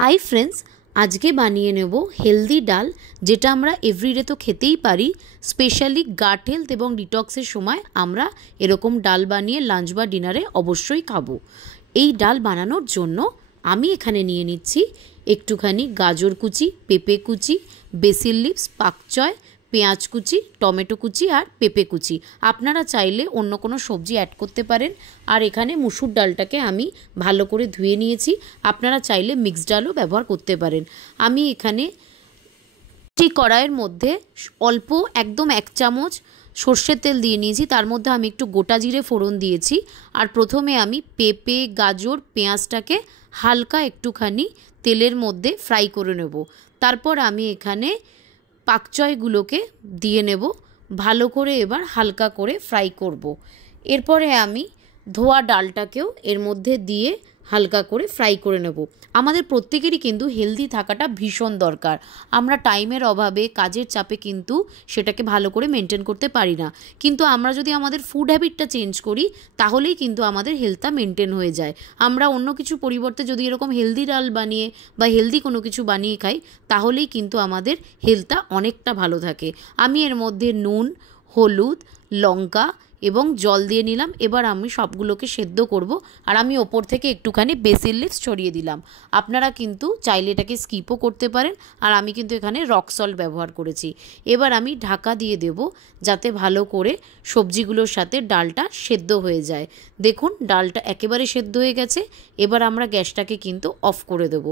Hi friends, आज के बानिए नेब हेल्दी डाल जेटा आमरा एवरिडे तो खेतेई पारी। स्पेशली गाट हेल्थ एवं डिटक्सर समय आमरा एरकम डाल बानिए लांच बा डिनारे अवश्यई खाबो। এই ডাল বানানোর জন্য আমি এখানে নিয়ে নিচ্ছি একটুখানি গাজর কুচি, পেঁপে কুচি, বেসিল লিভস, পাকচয়, পেঁয়াজ কুচি, টমেটো কুচি আর পেঁপে কুচি। আপনারা চাইলে অন্য কোনো সবজি অ্যাড করতে পারেন। আর এখানে মুসুর ডালটাকে আমি ভালো করে ধুয়ে নিয়েছি। আপনারা চাইলে মিক্সড ডালও ব্যবহার করতে পারেন। আমি এখানে কড়াইয়ের মধ্যে অল্প একদম 1 চামচ সর্ষের তেল দিয়ে নিয়েছি। তার মধ্যে আমি একটু গোটা জিরে ফোড়ন দিয়েছি। আর প্রথমে আমি পেঁপে, গাজর, পেঁয়াজটাকে হালকা একটুখানি তেলের মধ্যে ফ্রাই করে নেব। তারপর আমি এখানে পাকচয়গুলোকে দিয়ে নেব। ভালো করে এবার হালকা করে ফ্রাই করব। এরপরে আমি ধোয়া ডালটাকেও এর মধ্যে দিয়ে হালকা করে ফ্রাই করে নেব। আমাদের প্রত্যেকেরই কিন্তু হেলদি থাকাটা ভীষণ দরকার। আমরা টাইমের অভাবে কাজের চাপে কিন্তু সেটাকে ভালো করে মেনটেন করতে পারি না। কিন্তু আমরা যদি আমাদের ফুড হ্যাবিটটা চেঞ্জ করি তাহলেই কিন্তু আমাদের হেলথটা মেনটেন হয়ে যায়। আমরা অন্য কিছু পরিবর্তে যদি এরকম হেলদি ডাল বানিয়ে বা হেলদি কোনো কিছু বানিয়ে খাই তাহলেই কিন্তু আমাদের হেলথটা অনেকটা ভালো থাকে। আমি এর মধ্যে নুন, হলুদ, লঙ্কা এবং জল দিয়ে নিলাম। এবার আমি সবগুলোকে সেদ্ধ করব। আর আমি ওপর থেকে একটুখানি বেসিল লিভস ছড়িয়ে দিলাম। আপনারা কিন্তু চাইলে এটাকে স্কিপও করতে পারেন। আর আমি কিন্তু এখানে রক সল্ট ব্যবহার করেছি। এবার আমি ঢাকা দিয়ে দেব যাতে ভালো করে সবজিগুলোর সাথে ডালটা সেদ্ধ হয়ে যায়। দেখুন ডালটা একেবারে সেদ্ধ হয়ে গেছে। এবার আমরা গ্যাসটাকে কিন্তু অফ করে দেব।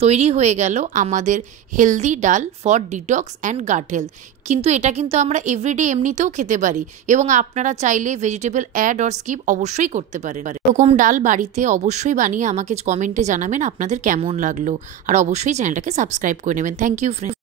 তৈরি হয়ে গেল আমাদের হেলদি ডাল for detox and gut health. কিন্তু এটা কিন্তু আমরা এভরিডে এমনিতেও খেতে পারি এবং আপনারা চাইলে ভেজিটেবল অ্যাড অর স্কিপ অবশ্যই করতে পারেন। এরকম ডাল বাড়িতে অবশ্যই বানিয়ে আমাকে কমেন্টে জানাবেন আপনাদের কেমন লাগলো। আর অবশ্যই চ্যানেলটাকে সাবস্ক্রাইব করে নেবেন। Thank you friends.